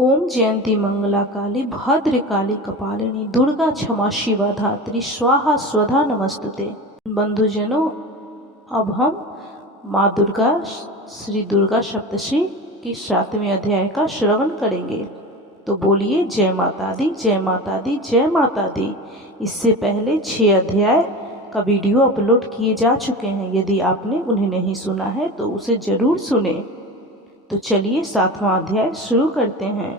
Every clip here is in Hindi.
ओम जयंती मंगला काली भद्र काली कपालिनी दुर्गा क्षमा शिवा धात्री स्वाहा स्वधा नमस्तुते। बंधुजनों, अब हम माँ दुर्गा श्री दुर्गा सप्तशती के 7वें अध्याय का श्रवण करेंगे। तो बोलिए जय माता दी, जय माता दी, जय माता दी। इससे पहले 6 अध्याय का वीडियो अपलोड किए जा चुके हैं। यदि आपने उन्हें नहीं सुना है तो उसे जरूर सुने। तो चलिए 7वां अध्याय शुरू करते हैं।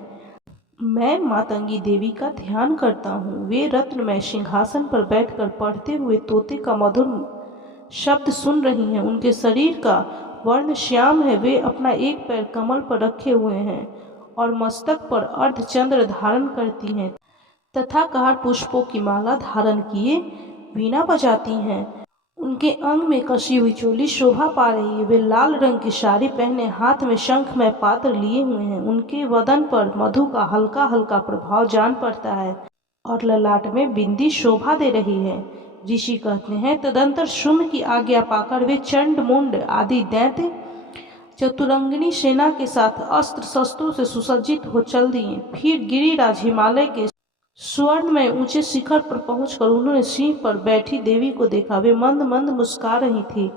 मैं मातंगी देवी का ध्यान करता हूँ। वे रत्नमय सिंहासन पर बैठकर पढ़ते हुए तोते का मधुर शब्द सुन रही हैं। उनके शरीर का वर्ण श्याम है। वे अपना एक पैर कमल पर रखे हुए हैं और मस्तक पर अर्धचंद्र धारण करती हैं तथा कहार पुष्पों की माला धारण किए वीणा बजाती हैं। उनके अंग में कसी हुई चोली शोभा पा रही है। वे लाल रंग की साड़ी पहने हाथ में शंखमय पात्र लिए हुए हैं। उनके वदन पर मधु का हल्का हल्का प्रभाव जान पड़ता है और ललाट में बिंदी शोभा दे रही है। ऋषि कहते हैं, तदंतर शुम्भ की आज्ञा पाकर वे चंड मुंड आदि दैत्य चतुरंगिनी सेना के साथ अस्त्र शस्त्रों से सुसज्जित हो चल दिए। फिर गिरिराज हिमालय के स्वर्ण में ऊंचे शिखर पर पहुंचकर उन्होंने सिंह पर बैठी देवी को देखा। वे मंद मंद मुस्कुरा रही थी।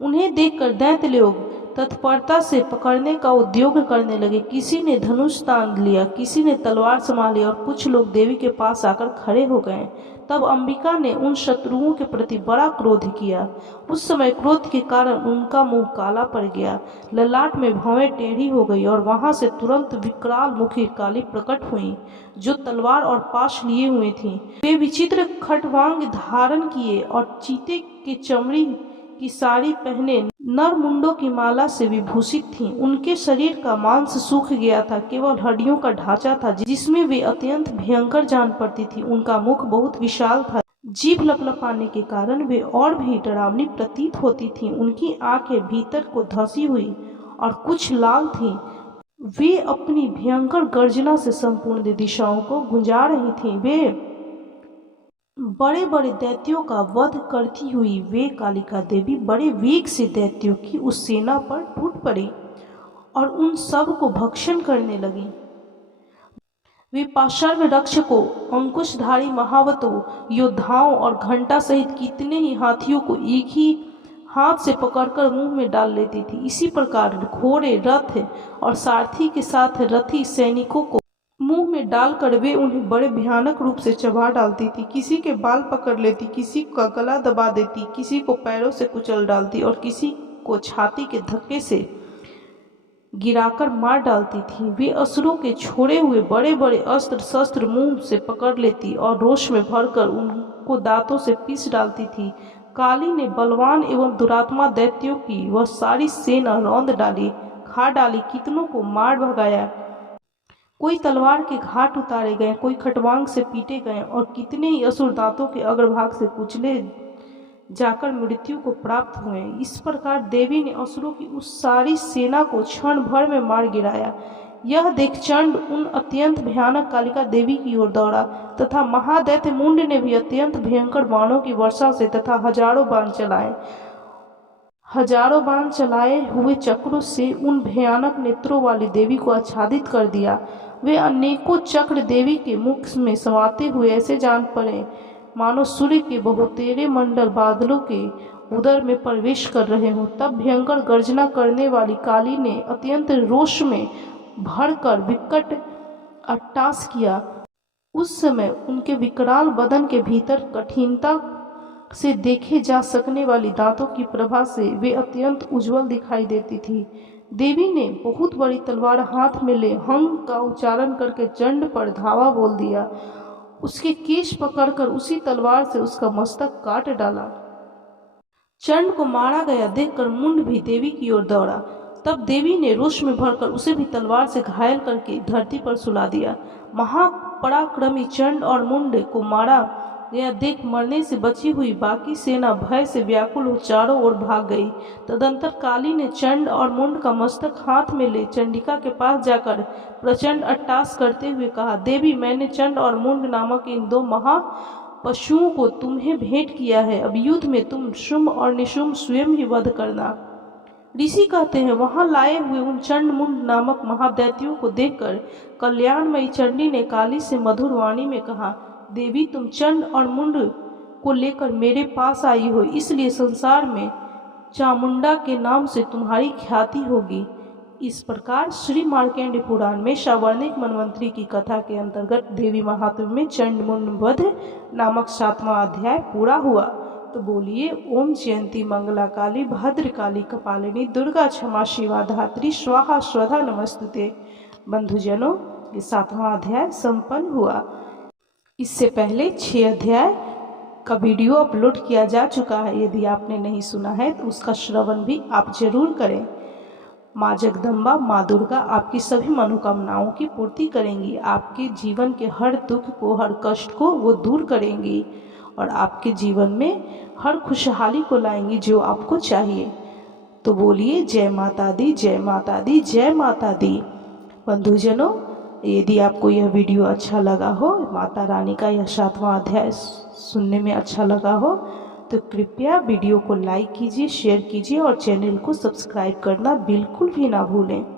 उन्हें देखकर दैत्य लोग तत्परता से पकड़ने का उद्योग करने लगे। किसी ने धनुष तान लिया, किसी ने तलवार संभाली और कुछ लोग देवी के पास आकर खड़े हो गए। तब अंबिका ने उन शत्रुओं के प्रति बड़ा क्रोध किया। उस समय क्रोध के कारण उनका मुंह काला पड़ गया, ललाट में भौहें टेढ़ी हो गई और वहां से तुरंत विकराल मुखी काली प्रकट हुई जो तलवार और पाश लिए हुए थीं। वे विचित्र खटवांग धारण किए और चीते की चमड़ी की साड़ी पहने नर मुंडों की माला से विभूषित थीं। उनके शरीर का मांस सूख गया था, केवल हड्डियों का ढांचा था जिसमें वे अत्यंत भयंकर जान पड़ती थी। उनका मुख बहुत विशाल था, जीभ लपलपाने के कारण वे और भी डरावनी प्रतीत होती थीं। उनकी आंखें भीतर को धंसी हुई और कुछ लाल थीं। वे अपनी भयंकर गर्जना से संपूर्ण दिशाओं को गुंजा रही थीं। वे बड़े बड़े दैत्यों का वध करती हुई वे कालिका देवी बड़े वेग से दैत्यों की उस सेना पर टूट पड़ी और उन सब को भक्षण करने लगी। वे पाशर्ग रक्षकों, अंकुशधारी महावतों, योद्धाओं और घंटा सहित कितने ही हाथियों को एक ही हाथ से पकड़कर मुंह में डाल लेती थी। इसी प्रकार घोड़े, रथ और सारथी के साथ रथी सैनिकों को मुंह में डालकर वे उन्हें बड़े भयानक रूप से चबा डालती थी। किसी के बाल पकड़ लेती, किसी का गला दबा देती, किसी को पैरों से कुचल डालती और किसी को छाती के धक्के से गिराकर मार डालती थी। वे असुरों के छोड़े हुए बड़े बड़े अस्त्र शस्त्र मुंह से पकड़ लेती और रोष में भरकर उनको दांतों से पीस डालती थी। काली ने बलवान एवं दुरात्मा दैत्यों की वह सारी सेना रौंद डाली, खा डाली, कितनों को मार भगाया। कोई तलवार के घाट उतारे गए, कोई खटवांग से पीटे गए और कितने ही असुर दांतों के अग्रभाग से कुचले जाकर मृत्यु को प्राप्त हुए। इस प्रकार देवी ने असुरों की उस सारी सेना को क्षण भर में मार गिराया। यह देख चंड उन अत्यंत भयानक कालिका देवी की ओर दौड़ा तथा महादैत्य मुंड ने भी अत्यंत भयंकर बाणों की वर्षा से तथा हजारों बाण चलाए हुए चक्रों से उन भयानक नेत्रों वाली देवी को आच्छादित कर दिया। वे अनेकों चक्र देवी के मुख में समाते हुए ऐसे जान पड़े मानो सूर्य के बहुतेरे मंडल बादलों के उदर में प्रवेश कर रहे हों। तब भयंकर गर्जना करने वाली काली ने अत्यंत रोष में भरकर विकट अट्टास किया। उस समय उनके विकराल बदन के भीतर कठिनता से देखे जा सकने वाली दांतों की प्रभा से वे अत्यंत उज्जवल दिखाई देती थी। देवी ने बहुत बड़ी तलवार हाथ में ले हंग का उच्चारण करके चंड पर धावा बोल दिया। उसके केश पकड़कर उसी तलवार से उसका मस्तक काट डाला। चंड को मारा गया देखकर मुंड भी देवी की ओर दौड़ा। तब देवी ने रोष में भरकर उसे भी तलवार से घायल करके धरती पर सुला दिया। महापराक्रमी चंड और मुंड को मारा गया देख मरने से बची हुई बाकी सेना भय से व्याकुल हो चारों ओर भाग गई। तदंतर काली ने चंड और मुंड का मस्तक हाथ में ले चंडिका के पास जाकर प्रचंड अट्टास करते हुए कहा, देवी, मैंने चंड और मुंड नामक इन 2 महा पशुओं को तुम्हें भेंट किया है। अब युद्ध में तुम शुंभ और निशुंभ स्वयं ही वध करना। ऋषि कहते हैं, वहां लाए हुए उन चंड मुंड नामक महादैत्यों को देखकर कल्याणमयी चंडी ने काली से मधुर वाणी में कहा, देवी तुम चंड और मुंड को लेकर मेरे पास आई हो, इसलिए संसार में चामुंडा के नाम से तुम्हारी ख्याति होगी। इस प्रकार श्री मार्कंडेय पुराण में सवर्णिक मनवंतरी की कथा के अंतर्गत देवी महात्म्य में चंड मुंड वध नामक 7वां अध्याय पूरा हुआ। तो बोलिए ओम जयंती मंगला काली भद्रकाली कपालिनी दुर्गा क्षमा शिवा धात्री स्वाहा स्वधा नमस्तुते। बंधुजनों, ये 7वां अध्याय संपन्न हुआ। इससे पहले 6 अध्याय का वीडियो अपलोड किया जा चुका है। यदि आपने नहीं सुना है तो उसका श्रवण भी आप जरूर करें। माँ जगदम्बा, माँ दुर्गा आपकी सभी मनोकामनाओं की पूर्ति करेंगी। आपके जीवन के हर दुख को, हर कष्ट को वो दूर करेंगी और आपके जीवन में हर खुशहाली को लाएंगी जो आपको चाहिए। तो बोलिए जय माता दी, जय माता दी, जय माता दी। बंधुजनों, यदि आपको यह वीडियो अच्छा लगा हो, माता रानी का यह 7वां अध्याय सुनने में अच्छा लगा हो, तो कृपया वीडियो को लाइक कीजिए, शेयर कीजिए और चैनल को सब्सक्राइब करना बिल्कुल भी ना भूलें।